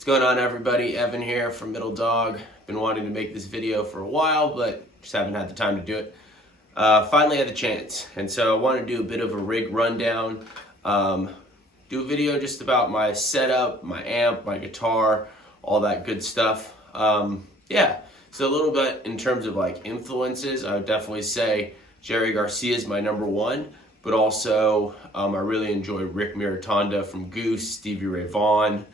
What's going on, everybody? Evan here from Middle Dog. Been wanting to make this video for a while, but just haven't had the time to do it. Finally had the chance, and so I want to do a bit of a rig rundown. Do a video just about my setup, my amp, my guitar, all that good stuff. Yeah, so a little bit in terms of like influences, I would definitely say Jerry Garcia is my number one, but also I really enjoy Rick Mitarotonda from Goose, Stevie Ray Vaughan.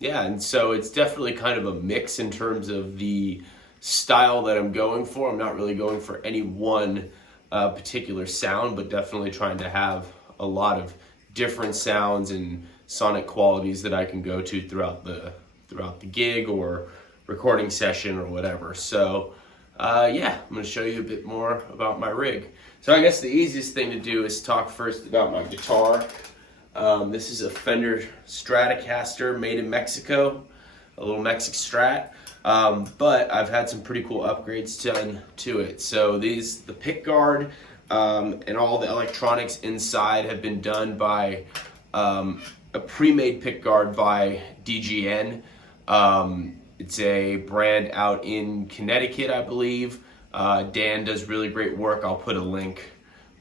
Yeah, and so it's definitely kind of a mix in terms of the style that I'm going for. I'm not really going for any one particular sound, but definitely trying to have a lot of different sounds and sonic qualities that I can go to throughout the gig or recording session or whatever. So yeah, I'm going to show you a bit more about my rig. So I guess the easiest thing to do is talk first about my guitar. This is a Fender Stratocaster made in Mexico, a little Mexican Strat, but I've had some pretty cool upgrades done to it. So the Pickguard and all the electronics inside have been done by a pre-made Pickguard by DGN. It's a brand out in Connecticut, I believe. Dan does really great work. I'll put a link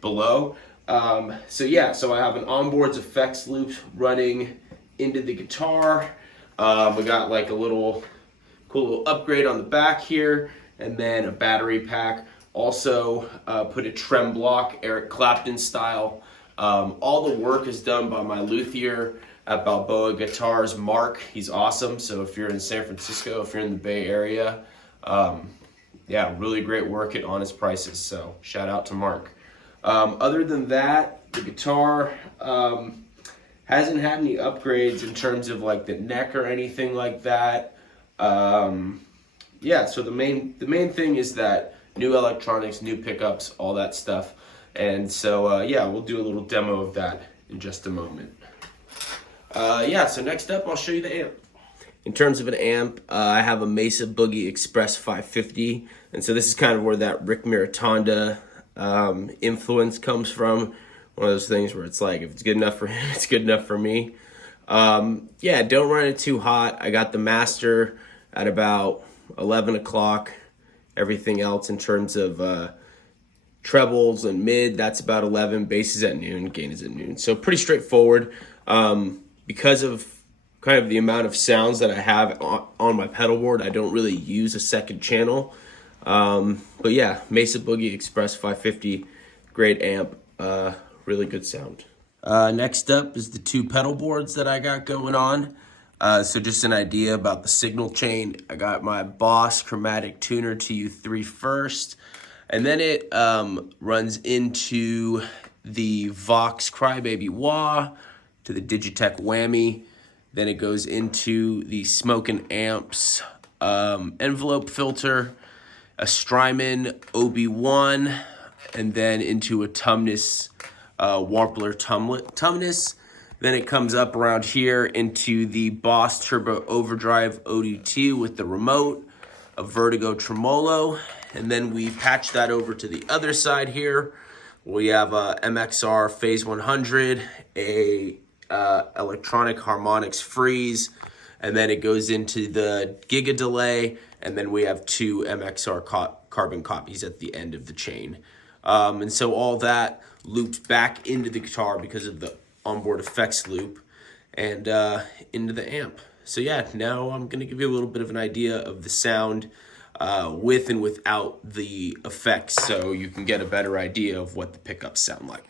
below. So yeah, so I have an onboards effects loop running into the guitar. We got like a cool little upgrade on the back here, and then a battery pack. Also put a trem block, Eric Clapton style. All the work is done by my luthier at Balboa Guitars, Mark. He's awesome. So if you're in San Francisco, if you're in the Bay Area, yeah, really great work at honest prices. So shout out to Mark. Other than that, the guitar hasn't had any upgrades in terms of like the neck or anything like that. Yeah, so the main thing is that new electronics, new pickups, all that stuff. And so yeah, we'll do a little demo of that in just a moment. Yeah, so next up I'll show you the amp. In terms of an amp, I have a Mesa Boogie Express 550, and so this is kind of where that Rick Mitarotonda influence comes from. One of those things where it's like, if it's good enough for him, it's good enough for me. Yeah, don't run it too hot. I got the master at about 11 o'clock. Everything else in terms of trebles and mid, that's about 11. Bass is at noon, gain is at noon. So pretty straightforward. Because of kind of the amount of sounds that I have on my pedal board, I don't really use a second channel. But yeah, Mesa Boogie Express 550, great amp, really good sound. Next up is the two pedal boards that I got going on. So just an idea about the signal chain. I got my Boss Chromatic Tuner TU3 first, and then it runs into the Vox Crybaby Wah, to the Digitech Whammy. Then it goes into the Smokin' Amps envelope filter, a Strymon OB1, and then into a Tumnus Wampler Tumnus. Then it comes up around here into the Boss Turbo Overdrive ODT with the remote, a Vertigo Tremolo, and then we patch that over to the other side here. We have a MXR Phase 100, a Electronic Harmonics Freeze, and then it goes into the Giga Delay, and then we have two MXR carbon copies at the end of the chain. And so all that looped back into the guitar because of the onboard effects loop and into the amp. So yeah, now I'm going to give you a little bit of an idea of the sound with and without the effects, so you can get a better idea of what the pickups sound like.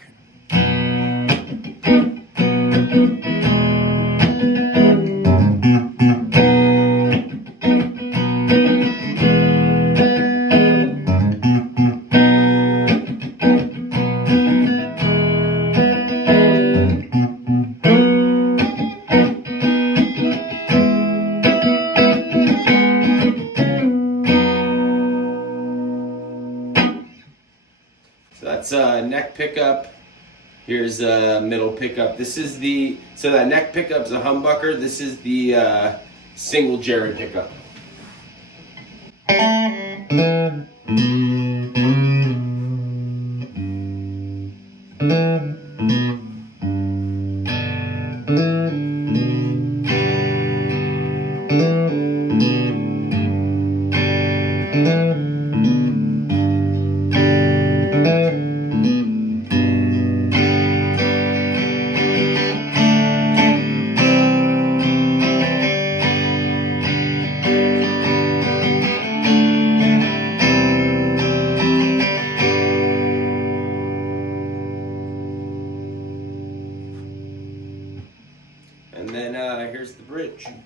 So that's neck pickup. Here's a middle pickup. This is so that neck pickup's a humbucker. This is the single Jerry pickup. section.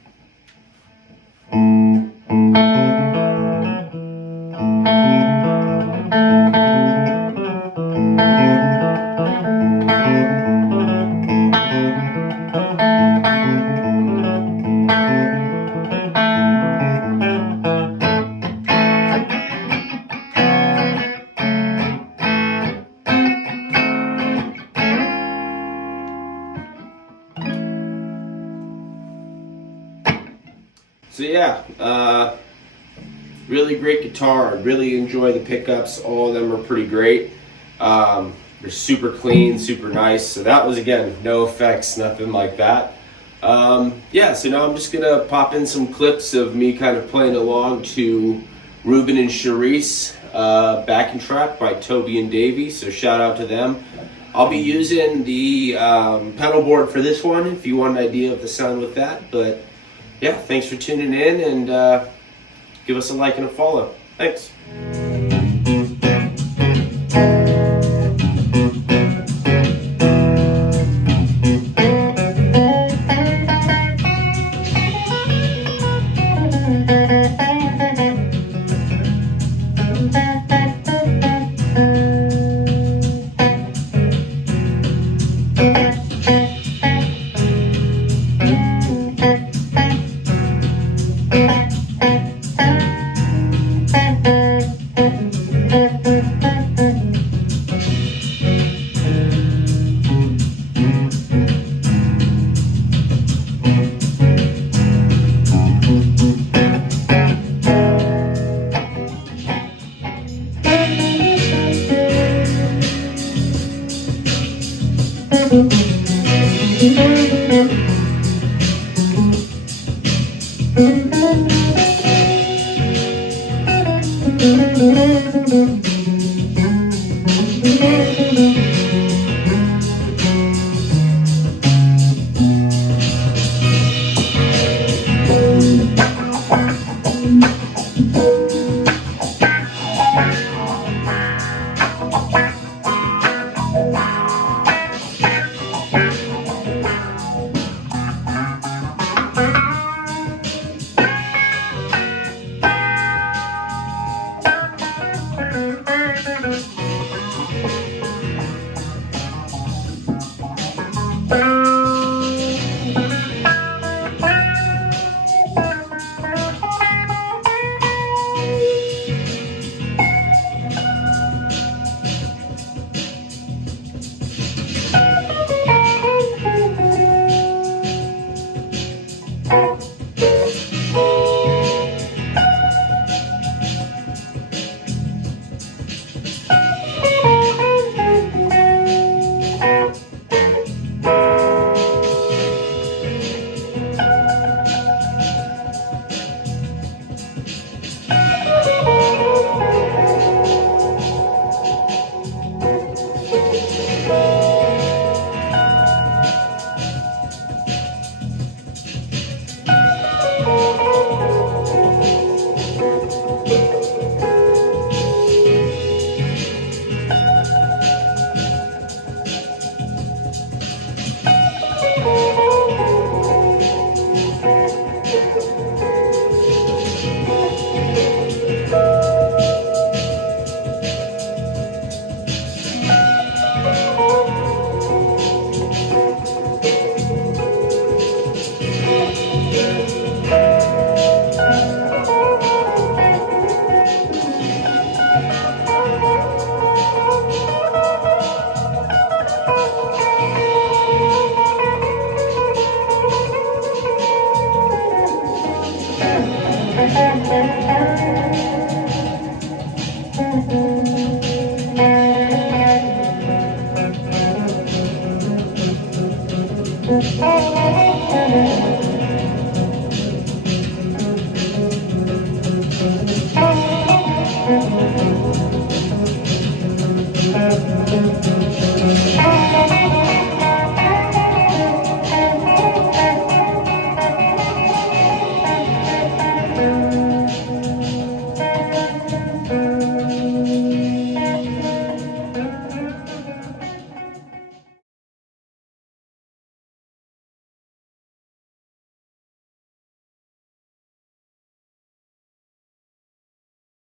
So yeah, really great guitar. I really enjoy the pickups. All of them are pretty great. They're super clean, super nice. So that was, again, no effects, nothing like that. Yeah, so now I'm just gonna pop in some clips of me kind of playing along to Ruben and Charisse backing track by Toby and Davey. So shout out to them. I'll be using the pedal board for this one if you want an idea of the sound with that. But yeah, thanks for tuning in, and give us a like and a follow. Thanks.